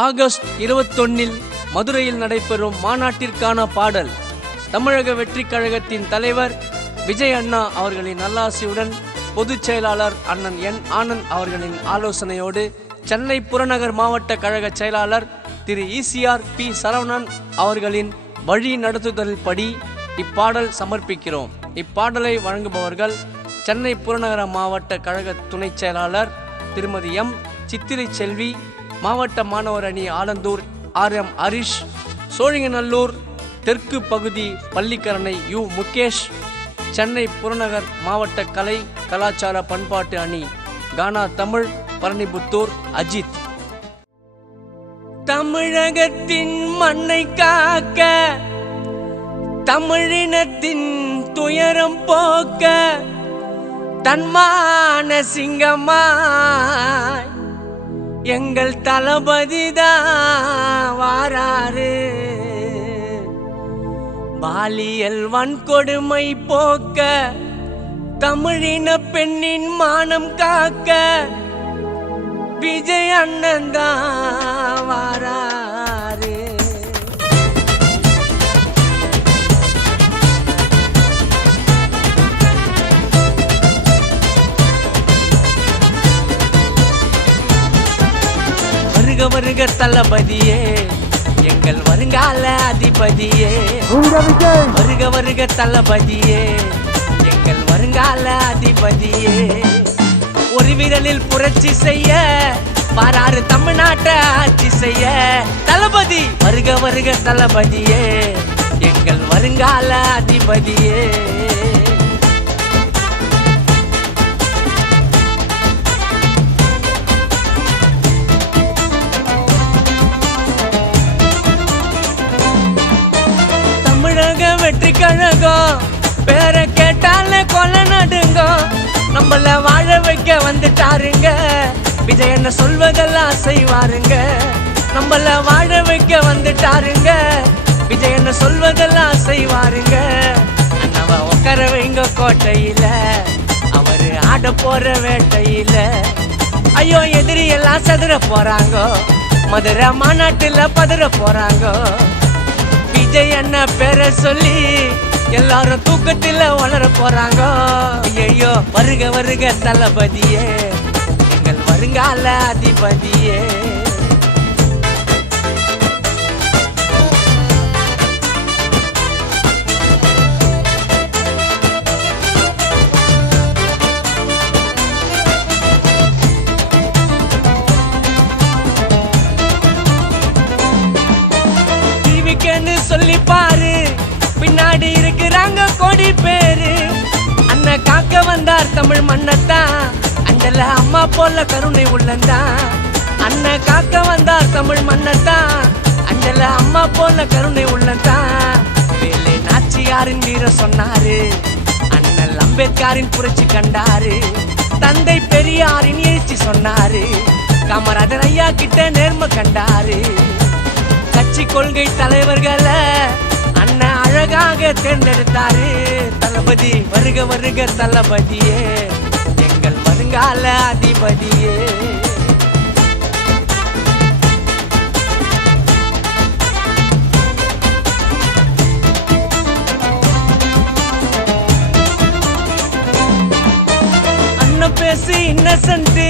August 21 மதுரையில் நடைபெறும் மாநாட்டிற்கான பாடல். தமிழக வெற்றி கழகத்தின் தலைவர் விஜய் அண்ணா அவர்களின் நல்லாசியுடன் பொதுச் செயலாளர் அண்ணன் என் ஆனந்த் அவர்களின் ஆலோசனையோடு சென்னை புறநகர் மாவட்ட கழக செயலாளர் திரு ஈசிஆர் பி சரவணன் அவர்களின் வழி நடத்துதல் படி இப்பாடல் சமர்ப்பிக்கிறோம். இப்பாடலை வழங்குபவர்கள் சென்னை புறநகர மாவட்ட கழக துணை செயலாளர் திருமதி எம் சித்திரை செல்வி, மாவட்ட மாணவர் அணி ஆலந்தூர் RM ஹரிஷ், சோழிங்கநல்லூர் தெற்கு பகுதி பள்ளிக்கரணை யு முகேஷ், சென்னை புறநகர் மாவட்ட கலை கலாச்சார பண்பாட்டு அணி கானா தமிழ் பரணிபுத்தூர் அஜித். தமிழகத்தின் மண்ணை காக்க, தமிழினத்தின் துயரம் போக்க, தன்மான சிங்கமாய் எங்கள் தளபதிதான் வாராரு. பாலியல் வன்கொடுமை போக்க, தமிழின பெண்ணின் மானம் காக்க, விஜய் அண்ணன் தான் வாராரு. வருக வருக தளபதியே, எங்கள் வருங்கால அதிபதியே. வருக வருக தளபதியே, எங்கள் வருங்கால அதிபதியே. ஒரு விரலில் புரட்சி செய்ய பாராறு தமிழ்நாட்டை ஆட்சி செய்ய தளபதி. வருக வருக தளபதியே, எங்கள் வருங்கால அதிபதியே. வெற்றி கழகம் பேர கேட்டால கொலை நடுங்க. நம்மள வாழ வைக்க வந்துட்டாருங்க, விஜய் என்ன சொல்வதெல்லாம் செய்வாருங்க. நம்மள வாழ வைக்க வந்துட்டாருங்க, விஜய் என்ன சொல்வதெல்லாம் செய்வாருங்க. அண்ணாவ உட்கார வைங்க கோட்டையில, அவரு ஆட போற வேட்டையில. ஐயோ எதிரி எல்லாம் செதற போறாங்க, மதுரை மாநாட்டுல பதற போறாங்க. விஜய் அண்ணா பேரை சொல்லி எல்லாரும் தூக்கத்தில் வளர போறாங்க. ஐயோ வருக வருக தளபதியே, எங்கள் வருங்கால அதிபதியே. சொல்லி பாரு, பின்னாடி இருக்கிறாங்க கோடி பேரு. அண்ணன் காக்க வந்தார் தமிழ் மண்ணத்தான், அஞ்சல அம்மா போல கருணை உள்ளந்தான். அண்ணன் காக்க வந்தார் தமிழ் மண்ணத்தான், அஞ்சல அம்மா போல கருணை உள்ளந்தான். வேலை நாச்சியாரின் வீர சொன்னாரு, அண்ணல் அம்பேத்கரின் புரட்சி கண்டாரு. தந்தை பெரியாரின் எழுச்சி சொன்னாரு, காமராஜர் ஐயா கிட்ட நேர்மை கண்டாரு. கட்சி கொள்கை தலைவர்களை அண்ணன் அழகாக தேர்ந்தெடுத்தாரு. தளபதி வருக வருக தளபதியே, எங்கள் வருங்கால அதிபதியே. அண்ணன் பேசி இன்னசென்ட்,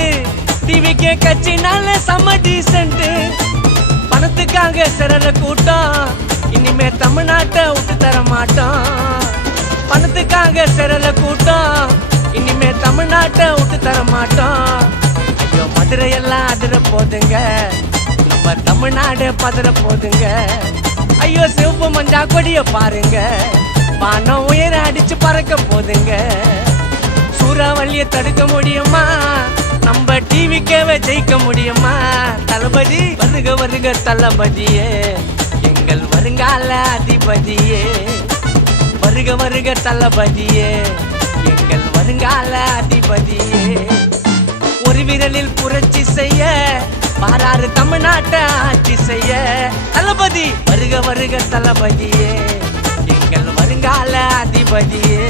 டிவிக்கே கட்சினால செம டீசென்ட். பணத்துக்காக சிறல கூட்டம், இனிமே தமிழ்நாட்டை விட்டு தர மாட்டோம். பணத்துக்காக சிறல கூட்டம், இனிமே தமிழ்நாட்டை விட்டு தர மாட்டோம். ஐயோ மதுரையெல்லாம் அதிர போதுங்க, நம்ம தமிழ்நாடு பதற போதுங்க. ஐயோ சிவப்பு மஞ்சா கொடிய பாருங்க, வானம் உயர அடிச்சு பறக்க போதுங்க. சூறாவளியை தடுக்க முடியுமா, நம்ம டிவிக்கவே ஜெயிக்க முடியுமா? தளபதி வருக வருக தளபதியே, எங்கள் வருங்கால அதிபதியே. வருக வருக தளபதியே, எங்கள் வருங்கால அதிபதியே. ஒரு விரலில் புரட்சி செய்ய பாராறு தமிழ்நாட்டை ஆட்சி செய்ய தளபதி. வருக வருக தளபதியே, எங்கள் வருங்கால அதிபதியே.